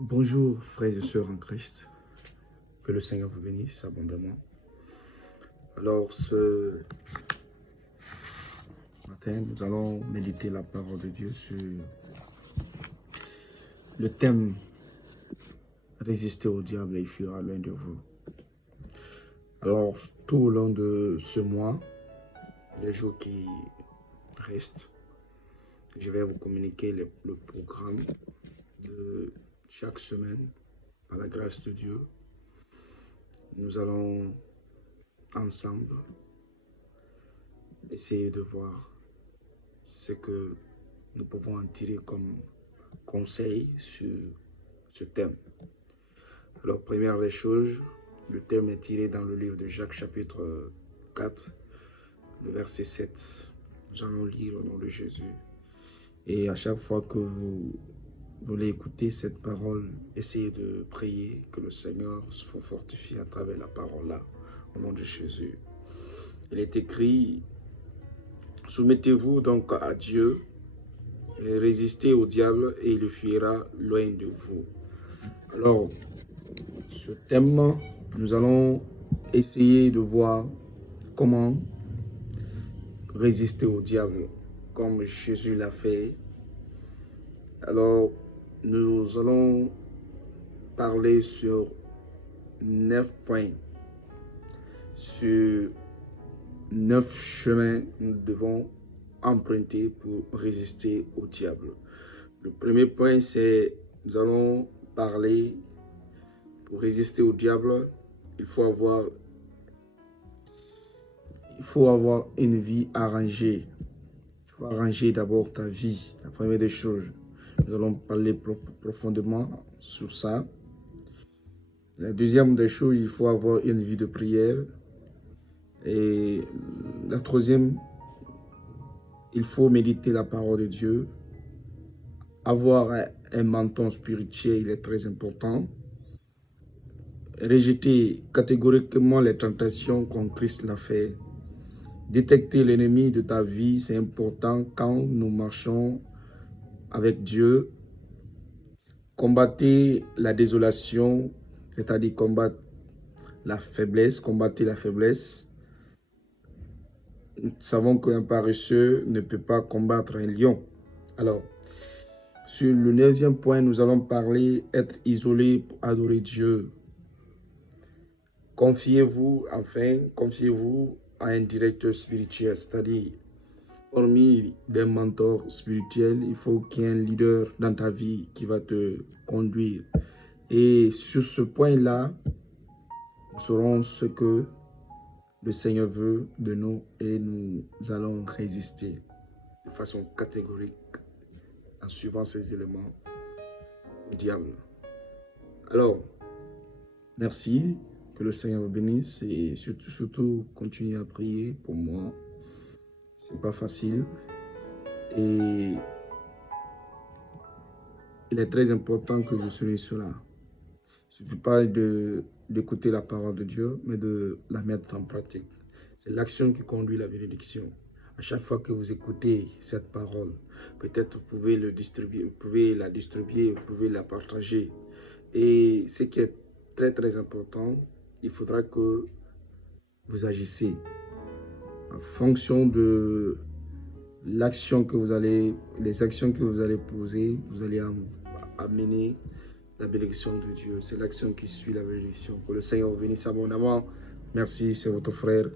Bonjour frères et sœurs en Christ, que le Seigneur vous bénisse abondamment. Alors ce matin, nous allons méditer la parole de Dieu sur le thème « Résister au diable et il fuira loin de vous ». Alors tout au long de ce mois, les jours qui restent, je vais vous communiquer le programme de chaque semaine, par la grâce de Dieu. Nous allons ensemble essayer de voir ce que nous pouvons en tirer comme conseil sur ce thème. Alors, première des choses, le thème est tiré dans le livre de Jacques chapitre 4, le verset 7. Nous allons lire au nom de Jésus. Et à chaque fois que vous voulez écouter cette parole, essayez de prier que le Seigneur vous fortifie à travers la parole-là, au nom de Jésus. Il est écrit, soumettez-vous donc à Dieu, et résistez au diable et il fuira loin de vous. Alors, ce thème, nous allons essayer de voir comment résister au diable, comme Jésus l'a fait. Alors, nous allons parler sur 9 points, sur 9 chemins que nous devons emprunter pour résister au diable. Le premier point, c'est, nous allons parler, pour résister au diable, il faut avoir une vie arrangée. Il faut arranger d'abord ta vie, la première des choses. Nous allons parler profondément sur ça. La deuxième des choses, il faut avoir une vie de prière. Et la troisième, il faut méditer la parole de Dieu. Avoir un menton spirituel, il est très important. Rejeter catégoriquement les tentations comme Christ l'a fait. Détecter l'ennemi de ta vie, c'est important quand nous marchons avec Dieu. Combattez la désolation, c'est-à-dire combattre la faiblesse, combattez la faiblesse. Nous savons qu'un paresseux ne peut pas combattre un lion. Alors, sur le 9e point, nous allons parler être isolé pour adorer Dieu. Confiez-vous à un directeur spirituel, c'est-à-dire, hormis des mentors spirituels, il faut qu'il y ait un leader dans ta vie qui va te conduire. Et sur ce point-là, nous saurons ce que le Seigneur veut de nous et nous allons résister de façon catégorique en suivant ces éléments au diable. Alors, merci, que le Seigneur vous bénisse et surtout continuez à prier pour moi. C'est pas facile et il est très important que je sois cela. Il ne suffit pas d'écouter la parole de Dieu, mais de la mettre en pratique. C'est l'action qui conduit la bénédiction. À chaque fois que vous écoutez cette parole, peut-être vous pouvez la distribuer, vous pouvez la partager. Et ce qui est très important, il faudra que vous agissez en fonction de l'action que vous allez, les actions que vous allez poser, vous allez amener la bénédiction de Dieu. C'est l'action qui suit la bénédiction. Que le Seigneur vous bénisse abondamment. Merci, c'est votre frère